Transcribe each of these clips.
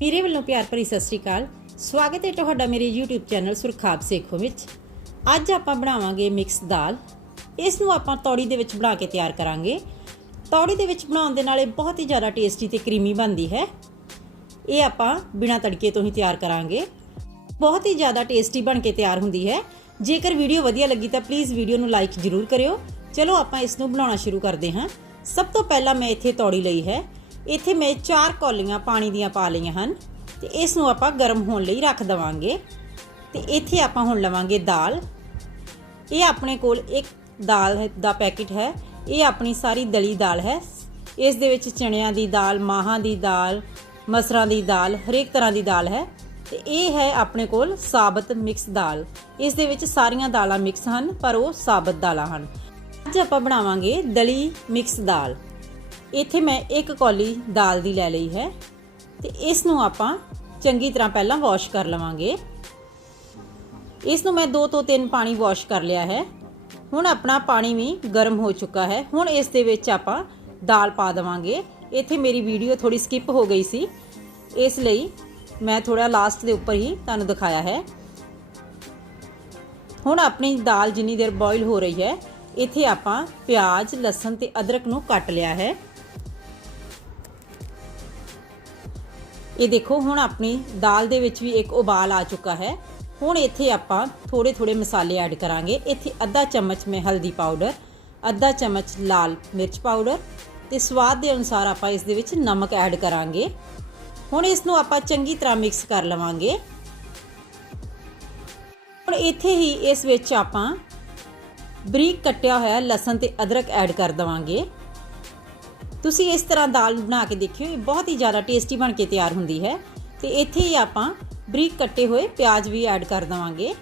ਮੇਰੇ ਵੱਲੋਂ ਪਿਆਰ ਭਰੀ ਸਤਿ ਸ੍ਰੀ ਅਕਾਲ। ਸਵਾਗਤ ਹੈ ਤੁਹਾਡਾ ਮੇਰੇ YouTube ਚੈਨਲ ਸੁਰਖਾਬ ਸੇਖੋ ਵਿੱਚ। ਅੱਜ ਆਪਾਂ ਬਣਾਵਾਂਗੇ ਮਿਕਸ ਦਾਲ। ਇਸ ਨੂੰ ਆਪਾਂ ਤੌੜੀ ਦੇ ਵਿੱਚ ਬਣਾ ਕੇ ਤਿਆਰ ਕਰਾਂਗੇ। ਤੌੜੀ ਦੇ ਵਿੱਚ ਬਣਾਉਣ ਦੇ ਨਾਲ ਇਹ ਬਹੁਤ ਹੀ ਜ਼ਿਆਦਾ ਟੇਸਟੀ ਤੇ ਕਰੀਮੀ ਬਣਦੀ ਹੈ। ਇਹ ਆਪਾਂ ਬਿਨਾਂ ਤੜਕੇ ਤੋਂ ਹੀ ਤਿਆਰ ਕਰਾਂਗੇ। ਬਹੁਤ ਹੀ ਜ਼ਿਆਦਾ ਟੇਸਟੀ ਬਣ ਕੇ ਤਿਆਰ ਹੁੰਦੀ ਹੈ। ਜੇਕਰ ਵੀਡੀਓ ਵਧੀਆ ਲੱਗੀ ਤਾਂ ਪਲੀਜ਼ ਵੀਡੀਓ ਨੂੰ ਲਾਈਕ ਜ਼ਰੂਰ ਕਰਿਓ। ਚਲੋ ਆਪਾਂ ਇਸ ਨੂੰ ਬਣਾਉਣਾ ਸ਼ੁਰੂ ਕਰਦੇ ਹਾਂ। ਸਭ ਤੋਂ ਪਹਿਲਾਂ ਮੈਂ ਇੱਥੇ ਤੌੜੀ ਲਈ ਹੈ। ਇੱਥੇ ਮੈਂ 4 ਕੌਲੀਆਂ ਪਾਣੀ ਦੀਆਂ ਪਾ ਲਈਆਂ ਹਨ ਤੇ ਇਸ ਨੂੰ ਆਪਾਂ ਗਰਮ ਹੋਣ ਲਈ ਰੱਖ ਦਵਾਂਗੇ। ਤੇ ਇੱਥੇ ਆਪਾਂ ਹੁਣ ਲਵਾਂਗੇ ਦਾਲ। ਇਹ ਆਪਣੇ ਕੋਲ ਇੱਕ ਦਾਲ ਦਾ ਪੈਕੇਟ ਹੈ। ਇਹ ਆਪਣੀ ਸਾਰੀ ਦਲੀ ਦਾਲ ਹੈ। ਇਸ ਦੇ ਵਿੱਚ ਚਣਿਆਂ ਦੀ ਦਾਲ, ਮਾਹਾਂ ਦੀ ਦਾਲ, ਮਸਰਾਂ ਦੀ ਦਾਲ, ਹਰੇਕ ਤਰ੍ਹਾਂ ਦੀ ਦਾਲ ਹੈ। ਤੇ ਇਹ ਹੈ ਆਪਣੇ ਕੋਲ ਸਾਬਤ ਮਿਕਸ ਦਾਲ। ਇਸ ਦੇ ਵਿੱਚ ਸਾਰੀਆਂ ਦਾਲਾਂ ਮਿਕਸ ਹਨ, ਪਰ ਉਹ ਸਾਬਤ ਦਾਲਾਂ ਹਨ। ਅੱਜ ਆਪਾਂ ਬਣਾਵਾਂਗੇ ਦਲੀ ਮਿਕਸ ਦਾਲ। ਇੱਥੇ ਮੈਂ ਇੱਕ ਕੌਲੀ ਦਾਲ ਦੀ ਲੈ ਲਈ ਹੈ ਤੇ ਇਸ ਨੂੰ ਆਪਾਂ ਚੰਗੀ ਤਰ੍ਹਾਂ ਪਹਿਲਾਂ ਵਾਸ਼ ਕਰ ਲਵਾਂਗੇ। ਇਸ ਨੂੰ ਮੈਂ 2 ਤੋਂ 3 ਪਾਣੀ ਵਾਸ਼ ਕਰ ਲਿਆ ਹੈ। ਹੁਣ ਆਪਣਾ ਪਾਣੀ ਵੀ ਗਰਮ ਹੋ ਚੁੱਕਾ ਹੈ। ਹੁਣ ਇਸ ਦੇ ਵਿੱਚ ਆਪਾਂ ਦਾਲ ਪਾ ਦੇਵਾਂਗੇ। ਇੱਥੇ ਮੇਰੀ ਵੀਡੀਓ ਥੋੜੀ ਸਕਿਪ ਹੋ ਗਈ ਸੀ। ਇਸ ਲਈ ਮੈਂ ਥੋੜਾ ਲਾਸਟ ਦੇ ਉੱਪਰ ਹੀ ਤੁਹਾਨੂੰ ਦਿਖਾਇਆ ਹੈ। ਹੁਣ ਆਪਣੀ ਦਾਲ ਜਿੰਨੀ ਦੇਰ ਬੋਇਲ ਹੋ ਰਹੀ ਹੈ, ਇੱਥੇ ਆਪਾਂ ਪਿਆਜ਼, ਲਸਣ ਤੇ ਅਦਰਕ ਨੂੰ ਕੱਟ ਲਿਆ ਹੈ। ਇਹ ਦੇਖੋ, ਹੁਣ ਆਪਣੀ ਦਾਲ ਦੇ ਵਿੱਚ ਵੀ ਇੱਕ ਉਬਾਲ ਆ ਚੁੱਕਾ ਹੈ। ਹੁਣ ਇੱਥੇ ਆਪਾਂ ਥੋੜੇ ਥੋੜੇ ਮਸਾਲੇ ਐਡ ਕਰਾਂਗੇ। ਇੱਥੇ ਅੱਧਾ ਚਮਚ ਮੈਂ ਹਲਦੀ ਪਾਊਡਰ, ਅੱਧਾ ਚਮਚ ਲਾਲ ਮਿਰਚ ਪਾਊਡਰ ਤੇ ਸਵਾਦ ਦੇ ਅਨੁਸਾਰ ਆਪਾਂ ਇਸ ਦੇ ਵਿੱਚ ਨਮਕ ਐਡ ਕਰਾਂਗੇ। ਹੁਣ ਇਸ ਨੂੰ ਆਪਾਂ ਚੰਗੀ ਤਰ੍ਹਾਂ ਮਿਕਸ ਕਰ ਲਵਾਂਗੇ। ਹੁਣ ਇੱਥੇ ਹੀ ਇਸ ਵਿੱਚ ਆਪਾਂ ਬਰੀਕ ਕੱਟਿਆ ਹੋਇਆ ਲਸਣ ਤੇ ਅਦਰਕ ਐਡ ਕਰ ਦਵਾਂਗੇ। ਤੁਸੀਂ ਇਸ ਤਰ੍ਹਾਂ ਦਾਲ ਬਣਾ ਕੇ ਦੇਖਿਓ, ਇਹ ਬਹੁਤ ਹੀ ਜ਼ਿਆਦਾ ਟੇਸਟੀ ਬਣ ਕੇ ਤਿਆਰ ਹੁੰਦੀ ਹੈ। ਤੇ ਇੱਥੇ ਹੀ ਆਪਾਂ ਬਰੀਕ ਕੱਟੇ ਹੋਏ ਪਿਆਜ਼ ਵੀ ਐਡ ਕਰ ਦਵਾਂਗੇ।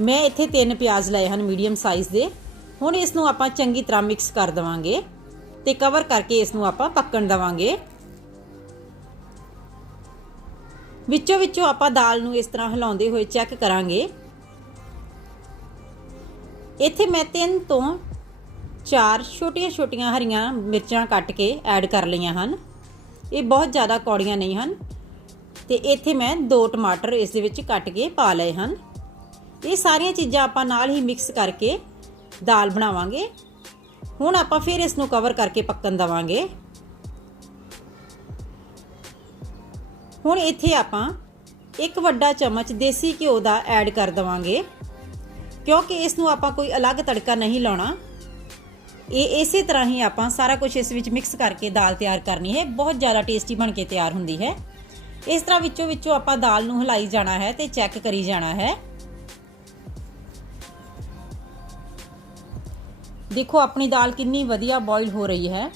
ਮੈਂ ਇੱਥੇ ਤਿੰਨ ਪਿਆਜ਼ ਲਏ ਹਨ ਮੀਡੀਅਮ ਸਾਈਜ਼ ਦੇ। ਹੁਣ ਇਸ ਨੂੰ ਆਪਾਂ ਚੰਗੀ ਤਰ੍ਹਾਂ ਮਿਕਸ ਕਰ ਦਵਾਂਗੇ ਤੇ ਕਵਰ ਕਰਕੇ ਇਸ ਨੂੰ ਆਪਾਂ ਪੱਕਣ ਦਵਾਂਗੇ। ਵਿੱਚੋਂ ਵਿੱਚੋਂ ਆਪਾਂ ਦਾਲ ਨੂੰ ਇਸ ਤਰ੍ਹਾਂ ਹਿਲਾਉਂਦੇ ਹੋਏ ਚੈੱਕ ਕਰਾਂਗੇ। ਇੱਥੇ ਮੈਂ ਤਿੰਨ ਤੋਂ ਚਾਰ ਛੋਟੀਆਂ-ਛੋਟੀਆਂ ਹਰੀਆਂ ਮਿਰਚਾਂ ਕੱਟ ਕੇ ਐਡ ਕਰ ਲਈਆਂ ਹਨ। ਇਹ ਬਹੁਤ ਜ਼ਿਆਦਾ ਕੌੜੀਆਂ ਨਹੀਂ ਹਨ ਤੇ ਇੱਥੇ ਮੈਂ ਦੋ ਟਮਾਟਰ ਇਸ ਦੇ ਵਿੱਚ ਕੱਟ ਕੇ ਪਾ ਲਏ ਹਨ। ਇਹ ਸਾਰੀਆਂ ਚੀਜ਼ਾਂ ਆਪਾਂ ਨਾਲ ਹੀ ਮਿਕਸ ਕਰਕੇ ਦਾਲ ਬਣਾਵਾਂਗੇ। ਹੁਣ ਆਪਾਂ ਫਿਰ ਇਸ ਨੂੰ ਕਵਰ ਕਰਕੇ ਪੱਕਣ ਦਵਾਂਗੇ। ਹੁਣ ਇੱਥੇ ਆਪਾਂ ਇੱਕ ਵੱਡਾ ਚਮਚ ਦੇਸੀ ਘਿਓ ਦਾ ਐਡ ਕਰ ਦਵਾਂਗੇ। ਕਿਉਂਕਿ ਇਸ ਨੂੰ ਆਪਾਂ ਕੋਈ ਅਲੱਗ ਤੜਕਾ ਨਹੀਂ ਲਾਉਣਾ। ਇਹ ਇਸੇ ਤਰ੍ਹਾਂ ਹੀ ਆਪਾਂ ਸਾਰਾ ਕੁਝ ਇਸ ਵਿੱਚ ਮਿਕਸ ਕਰਕੇ ਦਾਲ ਤਿਆਰ ਕਰਨੀ ਹੈ। ਬਹੁਤ ਜ਼ਿਆਦਾ ਟੇਸਟੀ ਬਣ ਕੇ ਤਿਆਰ ਹੁੰਦੀ ਹੈ। ਇਸ ਤਰ੍ਹਾਂ ਵਿੱਚੋਂ ਵਿੱਚੋਂ ਆਪਾਂ ਦਾਲ ਨੂੰ ਹਿਲਾਈ ਜਾਣਾ ਹੈ ਤੇ ਚੈੱਕ ਕਰੀ ਜਾਣਾ ਹੈ। ਦੇਖੋ, ਆਪਣੀ ਦਾਲ ਕਿੰਨੀ ਵਧੀਆ ਬੋਇਲ ਹੋ ਰਹੀ ਹੈ।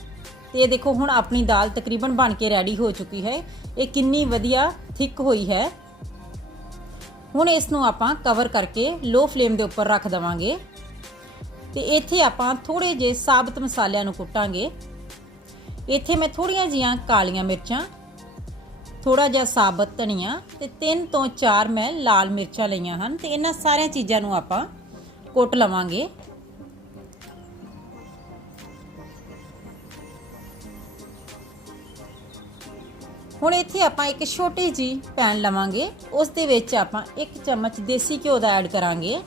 ਤੇ ਇਹ ਦੇਖੋ, ਹੁਣ ਆਪਣੀ ਦਾਲ ਤਕਰੀਬਨ ਬਣ ਕੇ ਰੈਡੀ ਹੋ ਚੁੱਕੀ ਹੈ। ਇਹ ਕਿੰਨੀ ਵਧੀਆ ਥਿੱਕ ਹੋਈ ਹੈ। ਹੁਣ ਇਸ ਨੂੰ ਆਪਾਂ ਕਵਰ ਕਰਕੇ ਲੋ ਫਲੇਮ ਦੇ ਉੱਪਰ ਰੱਖ ਦਵਾਂਗੇ। ਤੇ ਇੱਥੇ ਆਪਾਂ ਥੋੜੇ ਜਿਹੇ ਸਾਬਤ ਮਸਾਲਿਆਂ ਨੂੰ ਕੁੱਟਾਂਗੇ। ਇੱਥੇ ਮੈਂ ਥੋੜੀਆਂ ਜੀਆਂ ਕਾਲੀਆਂ ਮਿਰਚਾਂ ਥੋੜਾ ਜਿਹਾ ਸਾਬਤ ਧਨੀਆ ਤੇ ਤਿੰਨ ਤੋਂ ਚਾਰ ਮੈਂ ਲਾਲ ਮਿਰਚਾਂ ਲਈਆਂ ਹਨ ਤੇ ਇਹਨਾਂ ਸਾਰੀਆਂ ਚੀਜ਼ਾਂ ਨੂੰ ਆਪਾਂ ਕੁੱਟ ਲਵਾਂਗੇ। ਹੁਣ ਇੱਥੇ ਆਪਾਂ ਇੱਕ ਛੋਟੀ ਜੀ ਪੈਨ ਲਵਾਂਗੇ, ਉਸ ਦੇ ਵਿੱਚ ਆਪਾਂ 1 ਚਮਚ ਦੇਸੀ ਘਿਓ ਦਾ ਐਡ ਕਰਾਂਗੇ।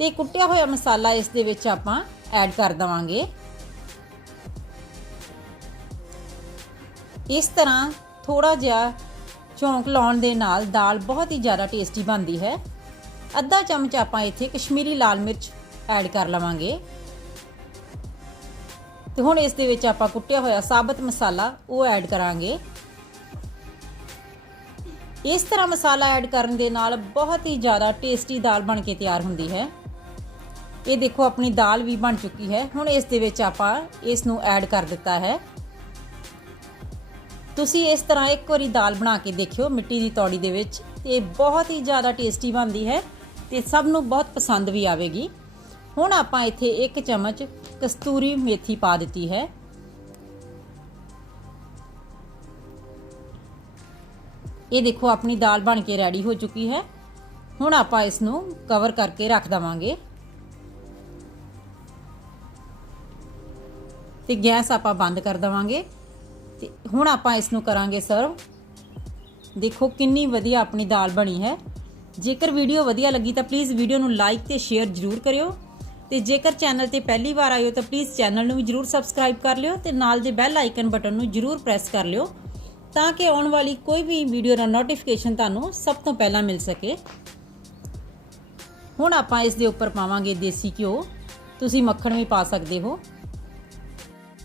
ਤੇ ਕੁੱਟਿਆ ਹੋਇਆ ਮਸਾਲਾ ਇਸ ਦੇ ਵਿੱਚ ਆਪਾਂ ਐਡ ਕਰ ਦਵਾਂਗੇ। ਇਸ ਤਰ੍ਹਾਂ ਥੋੜਾ ਜਿਹਾ ਚੌਂਕ ਲਾਉਣ ਦੇ ਨਾਲ ਦਾਲ ਬਹੁਤ ਹੀ ਜ਼ਿਆਦਾ ਟੇਸਟੀ ਬਣਦੀ ਹੈ। ਅੱਧਾ ਚਮਚ ਆਪਾਂ ਇੱਥੇ ਕਸ਼ਮੀਰੀ ਲਾਲ ਮਿਰਚ ਐਡ ਕਰ ਲਵਾਂਗੇ। ਤੇ ਹੁਣ ਇਸ ਦੇ ਵਿੱਚ ਆਪਾਂ ਕੁੱਟਿਆ ਹੋਇਆ ਸਾਬਤ ਮਸਾਲਾ ਉਹ ਐਡ ਕਰਾਂਗੇ। ਇਸ ਤਰ੍ਹਾਂ ਮਸਾਲਾ ਐਡ ਕਰਨ ਦੇ ਨਾਲ ਬਹੁਤ ਹੀ ਜ਼ਿਆਦਾ ਟੇਸਟੀ ਦਾਲ ਬਣ ਕੇ ਤਿਆਰ ਹੁੰਦੀ ਹੈ। ਇਹ ਦੇਖੋ ਆਪਣੀ ਦਾਲ ਵੀ ਬਣ ਚੁੱਕੀ ਹੈ। ਹੁਣ ਇਸ ਦੇ ਵਿੱਚ ਆਪਾਂ ਇਸ ਨੂੰ ਐਡ ਕਰ ਦਿੱਤਾ ਹੈ। ਤੁਸੀਂ ਇਸ ਤਰ੍ਹਾਂ ਇੱਕ ਵਾਰੀ ਦਾਲ ਬਣਾ ਕੇ ਦੇਖਿਓ ਮਿੱਟੀ ਦੀ ਤੌੜੀ ਦੇ ਵਿੱਚ। ਤੇ ਬਹੁਤ ਹੀ ਜ਼ਿਆਦਾ ਟੇਸਟੀ ਬਣਦੀ ਹੈ ਤੇ ਸਭ ਨੂੰ ਬਹੁਤ ਪਸੰਦ ਵੀ ਆਵੇਗੀ। ਹੁਣ ਆਪਾਂ ਇੱਥੇ ਇੱਕ ਚਮਚ ਕਸਤੂਰੀ ਮੇਥੀ ਪਾ ਦਿੱਤੀ ਹੈ। ਇਹ ਦੇਖੋ ਆਪਣੀ ਦਾਲ ਬਣ ਕੇ ਰੈਡੀ ਹੋ ਚੁੱਕੀ ਹੈ। ਹੁਣ ਆਪਾਂ ਇਸ ਨੂੰ ਕਵਰ ਕਰਕੇ ਰੱਖ ਦਵਾਂਗੇ। ਤੇ ਗੈਸ ਆਪਾਂ ਬੰਦ ਕਰ ਦਵਾਂਗੇ। ਤੇ ਹੁਣ ਆਪਾਂ ਇਸ ਨੂੰ ਕਰਾਂਗੇ ਸਰਵ। ਦੇਖੋ ਕਿੰਨੀ ਵਧੀਆ ਆਪਣੀ ਦਾਲ ਬਣੀ ਹੈ। ਜੇਕਰ ਵੀਡੀਓ ਵਧੀਆ ਲੱਗੀ ਤਾਂ ਪਲੀਜ਼ ਵੀਡੀਓ ਨੂੰ ਲਾਈਕ ਤੇ ਸ਼ੇਅਰ ਜ਼ਰੂਰ ਕਰਿਓ। ਤੇ ਜੇਕਰ ਚੈਨਲ ਤੇ ਪਹਿਲੀ ਵਾਰ ਆਇਓ ਤਾਂ ਪਲੀਜ਼ ਚੈਨਲ ਨੂੰ ਵੀ ਜ਼ਰੂਰ ਸਬਸਕ੍ਰਾਈਬ ਕਰ ਲਿਓ ਤੇ ਨਾਲ ਦੇ ਬੈਲ ਆਈਕਨ ਬਟਨ ਨੂੰ ਜ਼ਰੂਰ ਪ੍ਰੈਸ ਕਰ ਲਿਓ ਤਾਂ ਕਿ ਆਉਣ ਵਾਲੀ ਕੋਈ ਵੀ ਵੀਡੀਓ ਦਾ ਨੋਟੀਫਿਕੇਸ਼ਨ ਤੁਹਾਨੂੰ ਸਭ ਤੋਂ ਪਹਿਲਾਂ ਮਿਲ ਸਕੇ। ਹੁਣ ਆਪਾਂ ਇਸ ਦੇ ਉੱਪਰ ਪਾਵਾਂਗੇ ਦੇਸੀ ਘਿਓ। ਤੁਸੀਂ ਮੱਖਣ ਵੀ ਪਾ ਸਕਦੇ ਹੋ।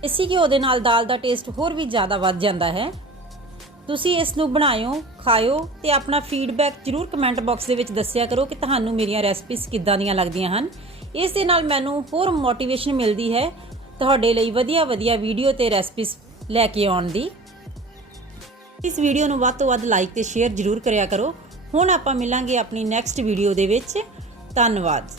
ਦੇਸੀ ਘਿਓ ਦੇ ਨਾਲ ਦਾਲ ਦਾ ਟੇਸਟ ਹੋਰ ਵੀ ਜ਼ਿਆਦਾ ਵੱਧ ਜਾਂਦਾ ਹੈ। ਤੁਸੀਂ ਇਸ ਨੂੰ ਬਣਾਇਓ, ਖਾਇਓ ਤੇ ਆਪਣਾ ਫੀਡਬੈਕ ਜਰੂਰ ਕਮੈਂਟ ਬਾਕਸ ਦੇ ਵਿੱਚ ਦੱਸਿਆ ਕਰੋ ਕਿ ਤੁਹਾਨੂੰ ਮੇਰੀਆਂ ਰੈਸਪੀਜ਼ ਕਿੱਦਾਂ ਦੀਆਂ ਲੱਗਦੀਆਂ ਹਨ। ਇਸ ਦੇ ਨਾਲ ਮੈਨੂੰ ਹੋਰ ਮੋਟੀਵੇਸ਼ਨ ਮਿਲਦੀ ਹੈ ਤੁਹਾਡੇ ਲਈ ਵਧੀਆ ਵਧੀਆ ਵੀਡੀਓ ਤੇ ਰੈਸਪੀਜ਼ ਲੈ ਕੇ ਆਉਣ ਦੀ। ਇਸ ਵੀਡੀਓ ਨੂੰ ਵੱਧ ਤੋਂ ਵੱਧ ਲਾਈਕ ਤੇ ਸ਼ੇਅਰ ਜਰੂਰ ਕਰਿਆ ਕਰੋ। ਹੁਣ ਆਪਾਂ ਮਿਲਾਂਗੇ ਆਪਣੀ ਨੈਕਸਟ ਵੀਡੀਓ ਦੇ ਵਿੱਚ। ਧੰਨਵਾਦ।